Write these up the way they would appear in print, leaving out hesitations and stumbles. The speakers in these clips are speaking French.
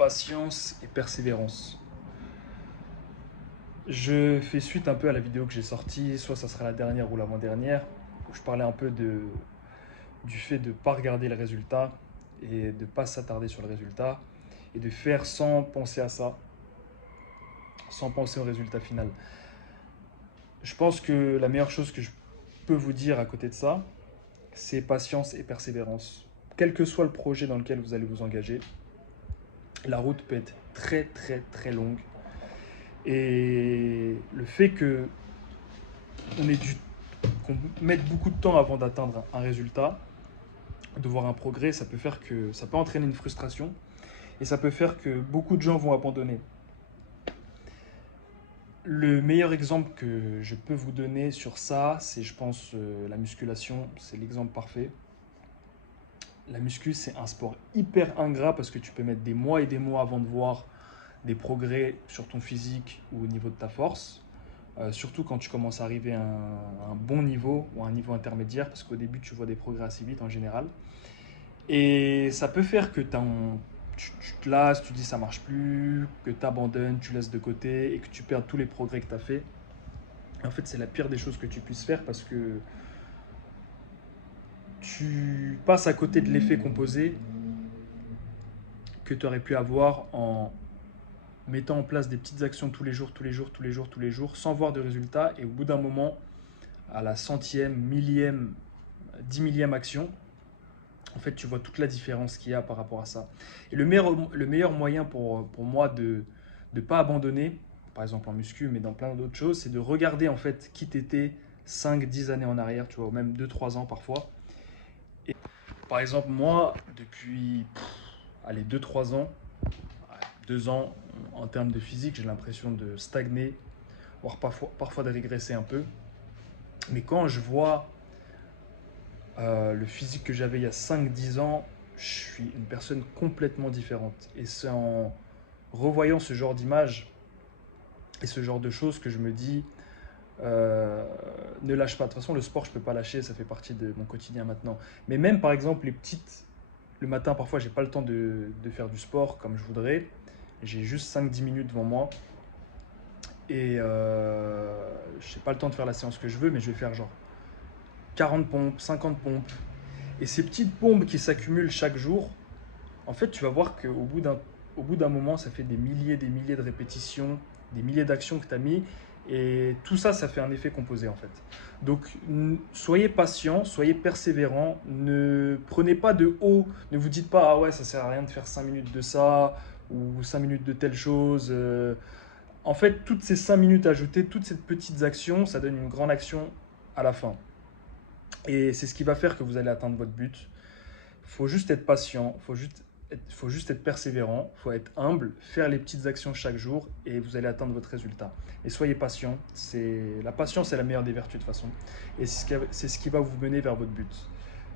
patience et persévérance. Je fais suite un peu à la vidéo que j'ai sortie, soit ça sera la dernière ou l'avant-dernière, où je parlais un peu du fait de ne pas regarder le résultat et de ne pas s'attarder sur le résultat et de faire sans penser à ça, sans penser au résultat final. Je pense que la meilleure chose que je peux vous dire à côté de ça, c'est patience et persévérance. Quel que soit le projet dans lequel vous allez vous engager, la route peut être très très très longue. Et le fait que on ait dû qu'on mette beaucoup de temps avant d'atteindre un résultat, de voir un progrès, ça peut entraîner une frustration et ça peut faire que beaucoup de gens vont abandonner. Le meilleur exemple que je peux vous donner sur ça, c'est je pense la musculation, c'est l'exemple parfait. La muscu, c'est un sport hyper ingrat parce que tu peux mettre des mois et des mois avant de voir des progrès sur ton physique ou au niveau de ta force. Surtout quand tu commences à arriver à un bon niveau ou à un niveau intermédiaire, parce qu'au début tu vois des progrès assez vite en général. Et ça peut faire que tu te lasses, tu dis ça marche plus, que tu abandonnes, tu laisses de côté et que tu perds tous les progrès que tu as fait. Et en fait, c'est la pire des choses que tu puisses faire parce que tu passes à côté de l'effet composé que tu aurais pu avoir en mettant en place des petites actions tous les jours, tous les jours, tous les jours, tous les jours, sans voir de résultats. Et au bout d'un moment, à la centième, millième, 10 millième action, en fait, tu vois toute la différence qu'il y a par rapport à ça. Et le meilleur moyen pour moi de ne pas abandonner, par exemple en muscu, mais dans plein d'autres choses, c'est de regarder en fait qui t'étais 5, 10 années en arrière, tu vois, ou même 2, 3 ans parfois. Et par exemple, moi, depuis allez, 2, 3 ans, 2 ans en termes de physique, j'ai l'impression de stagner, voire parfois de régresser un peu. Mais quand je vois le physique que j'avais il y a 5, 10 ans, je suis une personne complètement différente. Et c'est en revoyant ce genre d'images et ce genre de choses que je me dis, ne lâche pas. De toute façon, le sport, je ne peux pas lâcher, ça fait partie de mon quotidien maintenant. Mais même par exemple, le matin, parfois, j'ai pas le temps de faire du sport comme je voudrais. J'ai juste 5, 10 minutes devant moi. Et je n'ai pas le temps de faire la séance que je veux, mais je vais faire genre 40 pompes, 50 pompes. Et ces petites pompes qui s'accumulent chaque jour, en fait, tu vas voir qu'au bout d'un moment, ça fait des milliers de répétitions, des milliers d'actions que tu as mis. Et tout ça, ça fait un effet composé en fait. Donc, soyez patient, soyez persévérant. Ne prenez pas de haut. Ne vous dites pas, ah ouais, ça sert à rien de faire 5 minutes de ça ou 5 minutes de telle chose. En fait, toutes ces 5 minutes ajoutées, toutes ces petites actions, ça donne une grande action à la fin. Et c'est ce qui va faire que vous allez atteindre votre but. Il faut juste être patient, faut juste être persévérant, il faut être humble, faire les petites actions chaque jour et vous allez atteindre votre résultat. Et soyez patient, la patience est la meilleure des vertus de toute façon. Et c'est ce qui va vous mener vers votre but.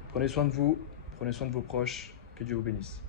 Prenez soin de vous, prenez soin de vos proches, que Dieu vous bénisse.